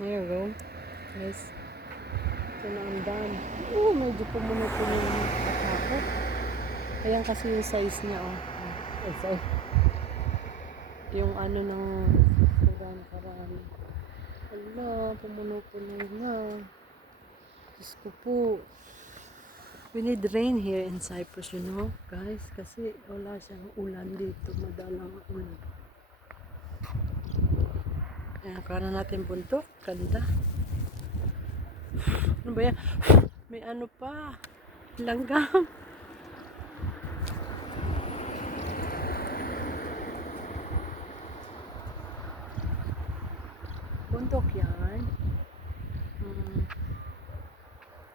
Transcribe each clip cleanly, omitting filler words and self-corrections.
There you go. Guys. Ito na ang dam. Oh, medyo pumuno-puno yung ako. Ayan kasi yung size niya, oh. Ay, sorry. Yung ano ng karami. Ala, pumuno-puno na. Diyos ko po. We need rain here in Cyprus, you know, guys. Kasi wala siyang ulan dito. Madalang ulan. Ayan, kuha na natin buntok. Ganda. Ano ba yan? May ano pa. Langgam. Buntok yan.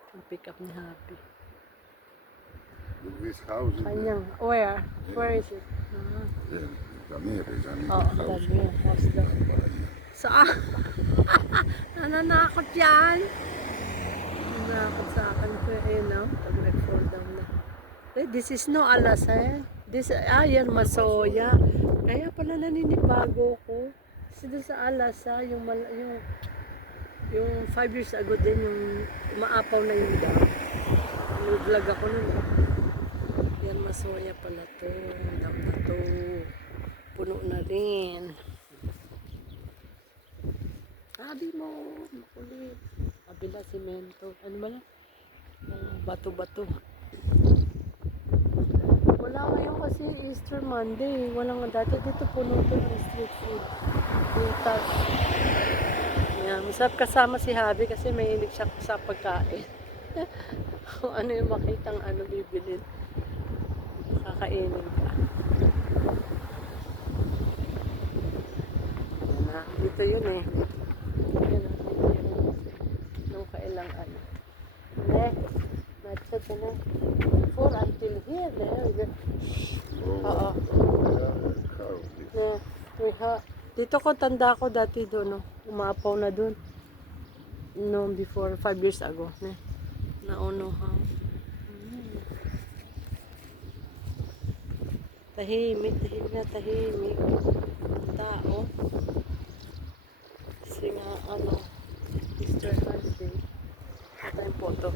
Ang pick up ni Happy. This house is Kanyang. Where? Where is it? Damir, Oh, Damir. House daw. Saan? Nananakot yan. Nananakot sa akin ko. Ayun na. Pag nag-fall down na. Eh, this is no alas, eh. This, yan, Masoya. Kaya pala naninibago ko. Kasi doon sa alas, yung 5 years ago din, yung maapaw na yung dam. Nag-vlog ako nun. Yan, Masoya pala to. Dam na to. Puno na rin. Sabi mo, makulit. Kabila, simento. Ano ba lang? Bato-bato. Wala ngayon kasi Easter Monday. Wala nga dati dito puno to ng street food. Butas. Yan. Masarap kasama si Javi kasi may hilig siya sa pagkain. Kung ano yung makitang ano bibilin. Kakainin ka. Yan na. Dito yun eh. Yan na. Dito yun. Nung kailang ano. Matchat na. 4 until here. Oo. Dito ko tanda ko dati doon. No? Umapaw na doon. No, before 5 years ago. Nauno ha. Tahimik na tahimik. Tao. Kasi nga ano, Easter Sunday. Ito yung photo.